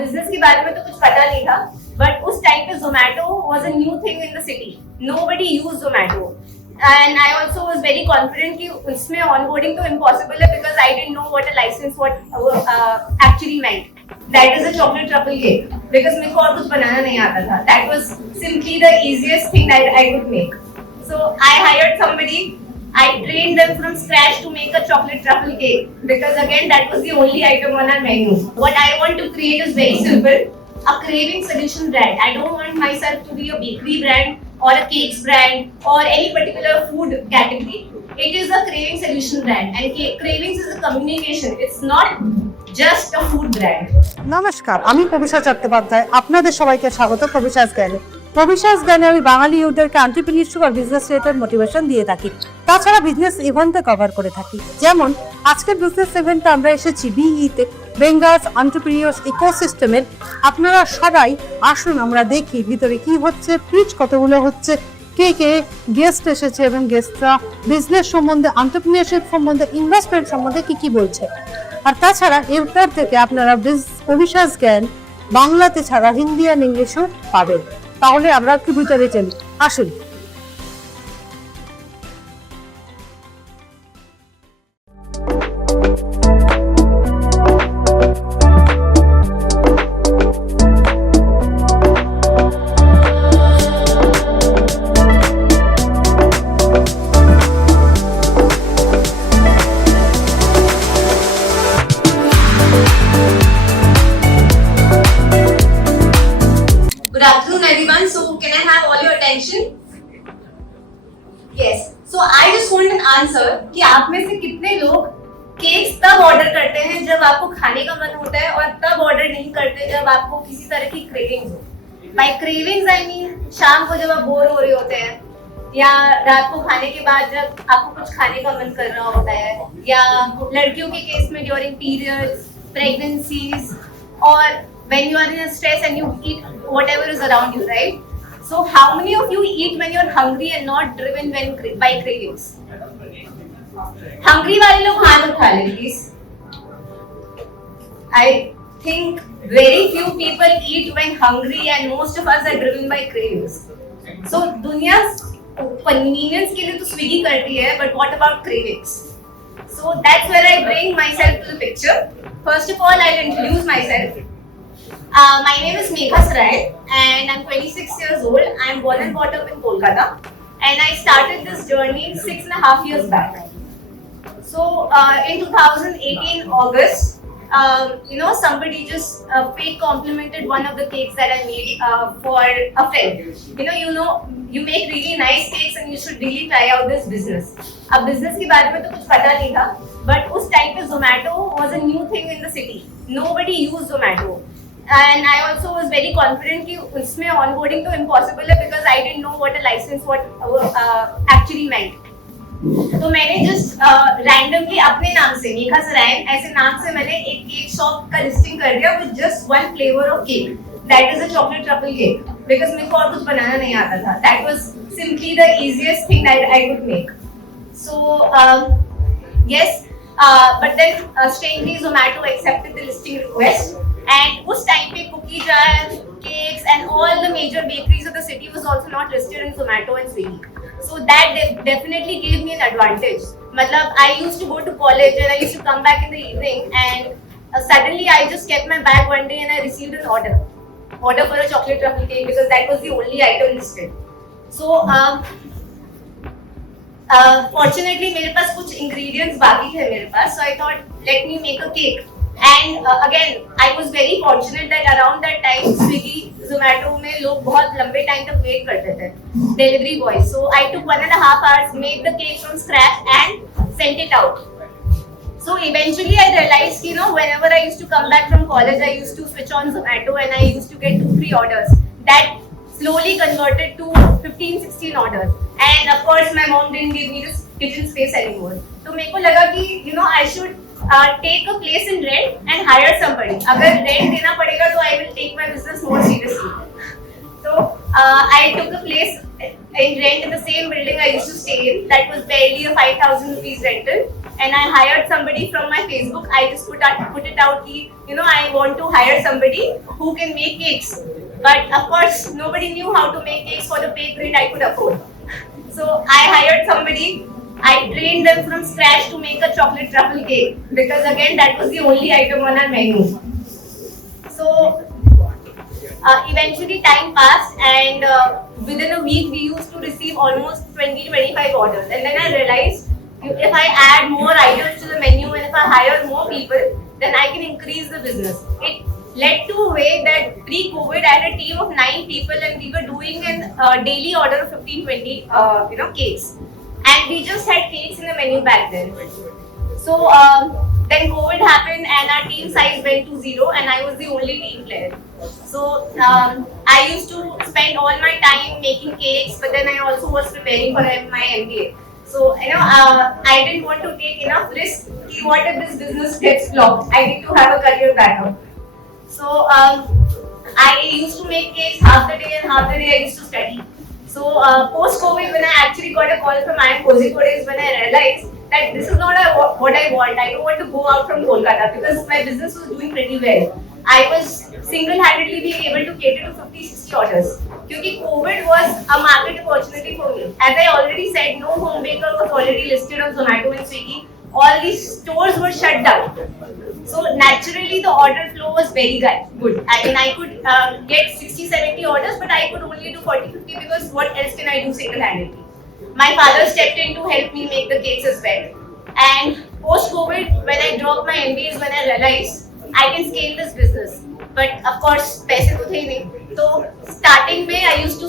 Business के बारे में तो कुछ पता नहीं था, बट उस टाइम पे Zomato was a new thing in the city. Nobody used Zomato. And I also was very confident कि उसमें onboarding तो impossible है because I didn't know what a license actually meant. That is a chocolate truffle cake because मेरे को और कुछ बनाना नहीं आता था. That was simply the easiest thing that I could make. So I hired somebody. I trained them from scratch to make a chocolate truffle cake because again that was the only item on our menu. What I want to create is very simple. A craving solution brand. I don't want myself to be a bakery brand or a cakes brand or any particular food category. It is a craving solution brand and cravings is a communication. It's not just a food brand. নমস্কার, আমি প্রবিশা চট্টোপাধ্যায়। আপনাদের সবাইকে স্বাগত প্রবিশাস জ্ঞানে। প্রবিশাস জ্ঞানে আমি বাঙালি ইউথদেরকে entrepreneurship আর business related motivation দিয়ে থাকি। তাছাড়া বিজনেস ইভেন্টে কভার করে থাকি। যেমন আজকের বিজনেস ইভেন্টে আমরা এসেছি বিইতে, বেঙ্গালস এন্টারপ্রেনিউরস ইকোসিস্টেমের। আপনারা সবাই আসুন আমরা দেখি ভিতরে কি হচ্ছে, পিচ কতগুলো হচ্ছে, কে কে গেস্ট এসেছে এবং গেস্টরা বিজনেস সম্বন্ধে, এন্টারপ্রেনিউরশিপ সম্বন্ধে, ইনভেস্টমেন্ট সম্বন্ধে কি বলছে। আর তাছাড়া এটার থেকে আপনারা প্রবিশাস জ্ঞান বাংলাতে ছাড়া হিন্দি আর ইংলিশও পাবেন। তাহলে আমরা কি ভিতরে চলি, আসুন। Good afternoon, everyone. So, can I have all your attention? Yes. So, I just want an answer कि आप में से कितने लोग केक्स तब ऑर्डर करते हैं जब आपको खाने का मन होता है और तब ऑर्डर नहीं करते जब आपको किसी तरह की क्रेविंग्स हो। बाय क्रेविंग्स आई मीन शाम को जब आप बोर हो रहे होते हैं या रात को खाने के बाद जब आपको कुछ खाने का मन कर रहा होता है, या लड़कियों के केस में ड्यूरिंग पीरियड्स, प्रेगनेंसीज, और when you are in a stress and you eat whatever is around you, right? So how many of you eat when you're hungry and not driven by cravings? Hungry वाले लोग हाथ उठा लें please. I think very few people eat when hungry and most of us are driven by cravings. So दुनिया convenience के लिए तो Swiggy करती है, but what about cravings? So that's where I bring myself to the picture. First of all, I'll introduce myself. My name is Megha Sarai and I'm 26 years old. I'm born and brought up in Kolkata and I started this journey 6.5 years back. So in 2018 August, somebody just fake complimented one of the cakes that I made for a friend. You make really nice cakes and you should really try out this business. अब business के बारे में तो कुछ पता नहीं था, but उस time पे Zomato was a new thing in the city. Nobody used Zomato. And I also was very confident कि उसमें onboarding तो impossible है because I didn't know what a license actually meant. तो मैंने just randomly अपने नाम से मेघा सराय ऐसे नाम से मैंने एक केक शॉप का लिस्टिंग कर दिया with just one flavor of cake. That is a chocolate truffle cake because मेरे को और कुछ बनाना नहीं आता था. That was simply the easiest thing that I could make. So yes, but then strangely Zomato accepted the listing request. And उस time पे cookie jar, cakes and all the major bakeries of the city was also not listed in Zomato and Swiggy. So that definitely gave me an advantage. मतलब I used to go to college and I used to come back in the evening and suddenly I just kept my bag one day and I received an order for a chocolate truffle cake because that was the only item listed. So fortunately मेरे पास कुछ ingredients बाकी थे मेरे पास, so I thought let me make a cake. And again, I was very fortunate that around that time Swiggy, Zomato में लोग बहुत लंबे time तक वेट करते थे delivery boys. So I took 1.5 hours, made the cake from scratch and sent it out. So eventually I realized, whenever I used to come back from college, I used to switch on Zomato and I used to get 2-3 orders. That slowly converted to 15-16 orders. And of course, my mom didn't give me this kitchen space anymore. So मेरे को लगा कि I should take a place in rent and hire somebody. अगर rent देना पड़ेगा तो I will take my business more seriously. So I took a place in rent in the same building I used to stay in. That was barely a 5,000 rupees rental. And I hired somebody from my Facebook. I just put it out, I want to hire somebody who can make cakes. But of course, nobody knew how to make cakes for the pay grade I could afford. So I hired somebody. I trained them from scratch to make a chocolate truffle cake because again that was the only item on our menu. So eventually time passed and within a week we used to receive almost 20-25 orders, and then I realized if I add more items to the menu and if I hire more people, then I can increase the business. It led to a way that pre-COVID I had a team of 9 people and we were doing an daily order of 15-20 cakes, and we just had cakes in the menu back then. So then COVID happened and our team size went to 0 and I was the only team player. So I used to spend all my time making cakes, but then I also was preparing for my MBA. So I didn't want to take enough risk. What if this business gets flopped? I need to have a career backup. So I used to make cakes half the day and half the day I used to study. So post-COVID, when I actually got a call from IIM Kozhikode, is when I realized that this is not what I want. I don't want to go out from Kolkata because my business was doing pretty well. I was single-handedly being able to cater to 50-60 orders. Because COVID was a market opportunity for me. As I already said, no home baker was already listed on Zomato and Swiggy. All these stores were shut down. So naturally the order flow was very good. I mean, I could get 60-70 orders, but I could only do 40-50 because what else can I do single-handedly? My father stepped in to help me make the cakes as well. And post-COVID, when I dropped my MBA is when I realized I can scale this business. But of course, paise to the nahi. So starting May, I used to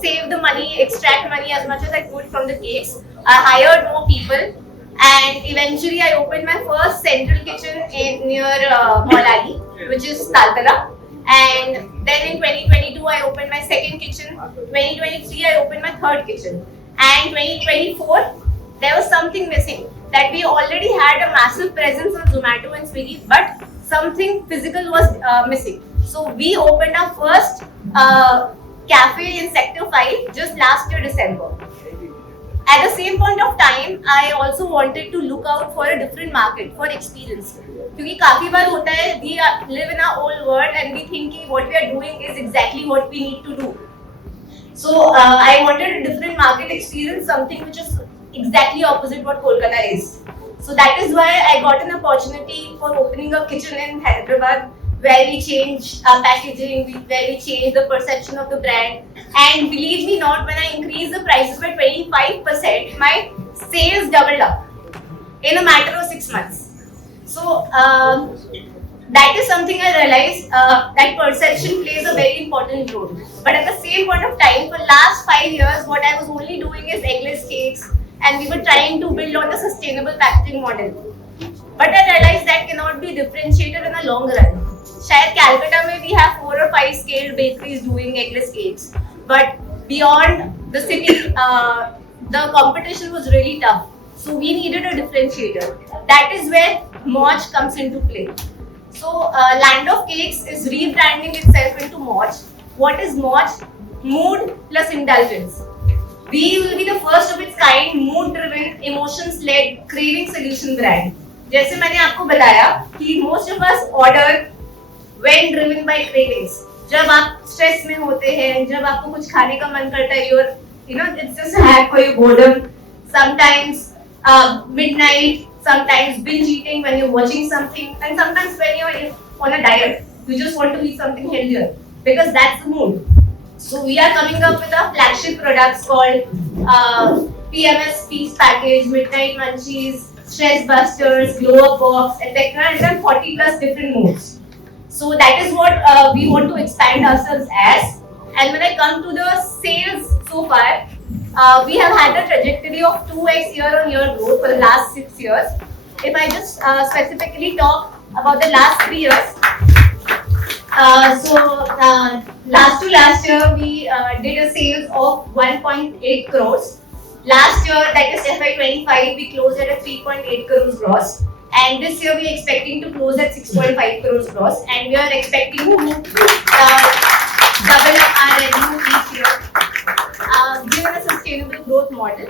save the money, extract money as much as I could from the cakes. I hired more people. And eventually, I opened my first central kitchen near Maulali, which is Taltala. And then in 2022, I opened my second kitchen. 2023, I opened my third kitchen. And 2024, there was something missing. That we already had a massive presence on Zomato and Swiggy, but something physical was missing. So we opened our first cafe in Sector 5 just last year, December. At the same point of time, I also wanted to look out for a different market, for experience. Because काफी बार होता है, we live in our old world and we think what we are doing is exactly what we need to do. So I wanted a different market experience, something which is exactly opposite what Kolkata is. So that is why I got an opportunity for opening a kitchen in Hyderabad, where we changed our packaging, where we changed the perception of the brand. And believe me not, when I increased the prices by 25%, my sales doubled up in a matter of 6 months. So that is something I realized that perception plays a very important role. But at the same point of time, for last 5 years, what I was only doing is eggless cakes, and we were trying to build on a sustainable packaging model. But I realized that cannot be differentiated in the long run. Shayad Calcutta mein we have 4 or 5 scaled bakeries doing eggless cakes, but beyond the city, the competition was really tough. So we needed a differentiator. That is where Moj comes into play. So Land of Cakes is rebranding itself into Moj. What is Moj? Mood plus indulgence. We will be the first of its kind, mood-driven, emotions-led, craving solution brand. जैसे मैंने आपको बताया कि most of us order when driven by cravings. जब आप stress में होते हैं, जब आपको कुछ खाने का मन करता है, it's just a hack for your boredom. Sometimes midnight, sometimes binge eating when you're watching something, and sometimes when you're on a diet, you just want to eat something healthier because that's the mood. So we are coming up with a flagship products called PMS Peace Package, Midnight Munchies, Stress Busters, Glow Up Box, etc. And then 40 plus different moods. So that is what we want to expand ourselves as. And when I come to the sales so far, we have had a trajectory of 2x year-on-year growth for the last 6 years. If I just specifically talk about the last 3 years, last to last year we did a sales of 1.8 crores. Last year, that is FY25, we closed at a 3.8 crores gross. And this year we are expecting to close at 6.5 crores gross. And we are expecting to double up our revenue each year. Given a sustainable growth model.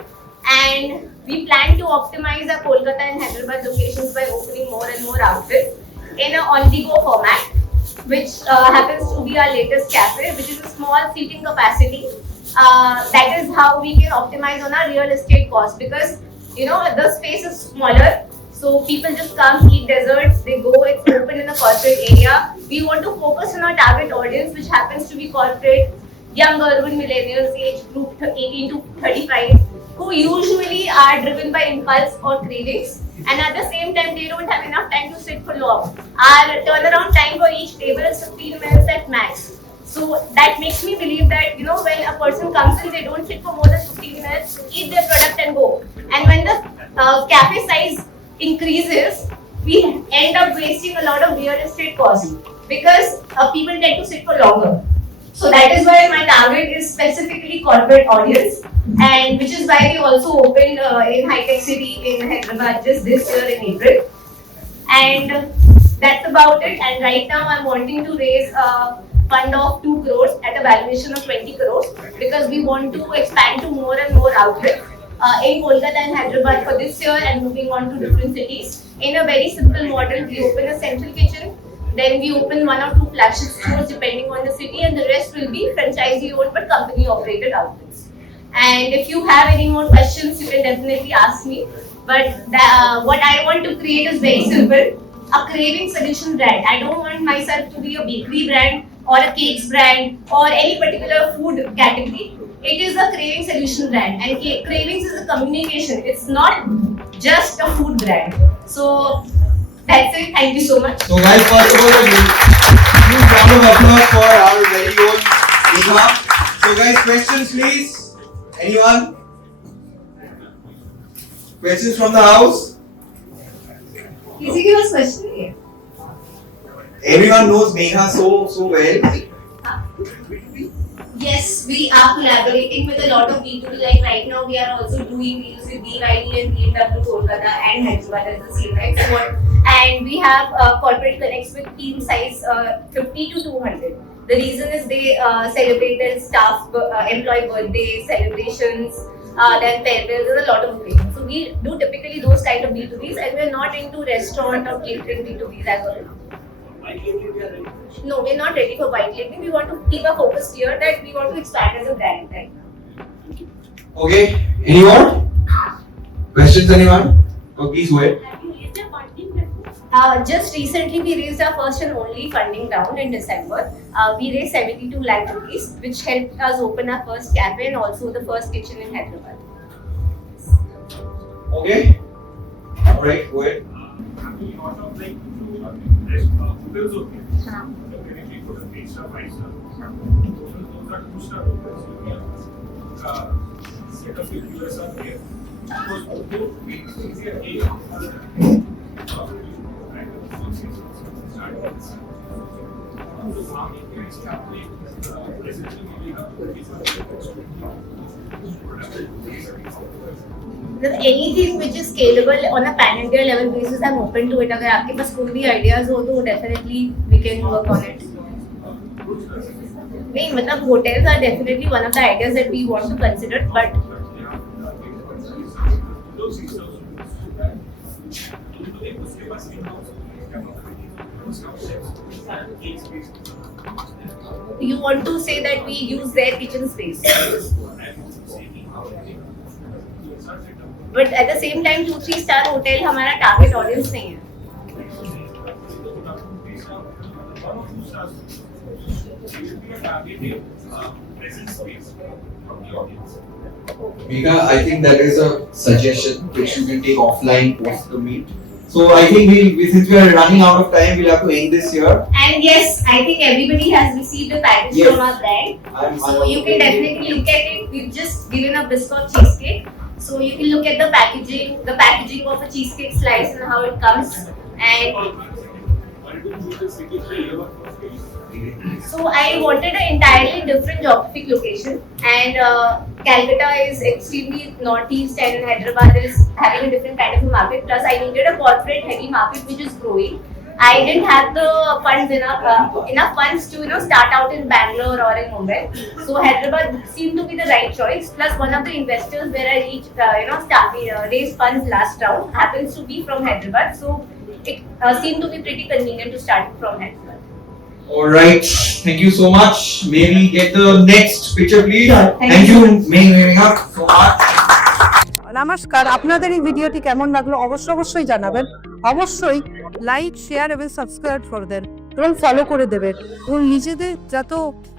And we plan to optimize our Kolkata and Hyderabad locations by opening more and more outlets. in a on-the-go format, which happens to be our latest cafe, which is a small seating capacity. That is how we can optimize on our real estate cost, because the space is smaller, so people just come, eat desserts, they go. It's open in a corporate area. We want to focus on our target audience, which happens to be corporate, young urban millennials, age group 18 to 35, who usually are driven by impulse or cravings, and at the same time they don't have enough time to sit for long. Our turnaround time for each table is 15 minutes at max. So that makes me believe that when a person comes in, they don't sit for more than 15 minutes, eat their product and go. And when the cafe size increases, we end up wasting a lot of real estate costs, because people tend to sit for longer. So that is why my target is specifically corporate audience, and which is why we also opened in High Tech City in Hyderabad just this year in April. And that's about it. And right now I'm wanting to raise a fund of 2 crores at a valuation of 20 crores, because we want to expand to more and more outlets in Kolkata and Hyderabad for this year, and moving on to different cities. In a very simple model, we open a central kitchen, then we open 1 or 2 flagship stores depending on the city, and the rest will be franchisee owned but company operated outlets. And if you have any more questions, you can definitely ask me. But what I want to create is very simple: a craving solution brand. I don't want myself to be a bakery brand or a cakes brand or any particular food category. It is a craving solution brand, and cravings is a communication. It's not just a food brand. So that's it. Thank you so much. So guys, first of all, a huge round of applause for our very own Megha. So guys, questions please. Anyone? Questions from the house? किसी के पास question नहीं है? Everyone knows Megha so well. Yes, we are collaborating with a lot of people. Like right now, we are also doing deals with BYD and BMW Kolkata and Hyderabad at the same time. And we have corporate connects with team size 50 to 200. The reason is they celebrate their staff, employee birthdays, celebrations, then farewells. There's a lot of occasions. So we do typically those kind of B2Bs, and we're not into restaurant or catering B2Bs as well. No, we're not ready for white labeling. We want to keep our focus clear that we want to expand as a brand, right? Okay. Any more? Questions, anyone? Oh, please wait. Just recently we raised our first and only funding round in December. We raised 72 lakh rupees, which helped us open our first cafe and also the first kitchen in Hyderabad. Okay. Alright, go ahead. Anything which is scalable on a pan-India level basis, I'm open to it. अगर आपके पास कोई भी ideas हो तो definitely we can work on it. नहीं मतलब hotels are definitely one of the ideas that we want to consider, but you want to say that we use their kitchen space. But at the same time, 2-3 star hotel हमारा target audience नहीं है. Megha, I think that is a suggestion which you can take offline post the meet. So I think since we are running out of time, we'll have to end this here. And yes, I think everybody has received a package Yes. from our brand. So I'm you can definitely look at it. We've just given a biscuit cheesecake. So you can look at the packaging of a cheesecake slice and how it comes. And so I wanted an entirely different geographic location, and Calcutta is extremely northeast and Hyderabad is having a different kind of a market. Plus I needed a corporate heavy market which is growing. I didn't have the funds enough funds to start out in Bangalore or in Mumbai. So Hyderabad seemed to be the right choice. Plus one of the investors where I reached raised funds last round happens to be from Hyderabad. So it seemed to be pretty convenient to start from Hyderabad. All right. Thank you so much. May we get the next picture, please? Sure. Thank Thank you. you. Megha, so much. নমস্কার, আপনাদের এই ভিডিওটি কেমন লাগলো অবশ্যই জানাবেন। অবশ্যই like, share এবং সাবস্ক্রাইব করে দেন এবং ফলো করে দেবেন এবং নিজেদের যত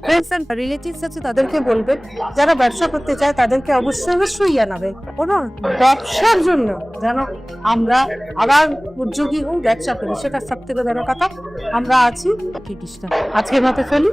ফ্রেন্ডস অ্যান্ড রিলেটিভস আছে তাদেরকে বলবেন, যারা ব্যবসা করতে চায় তাদেরকে অবশ্যই জানাবে কোনো ব্যবসার জন্য যেন আমরা আবার উদ্যোগী হই, ব্যবসা করি, সেটা সব থেকে বড় কথা। আমরা আছি ব্রিটিশটা। আজকের মতো চলি।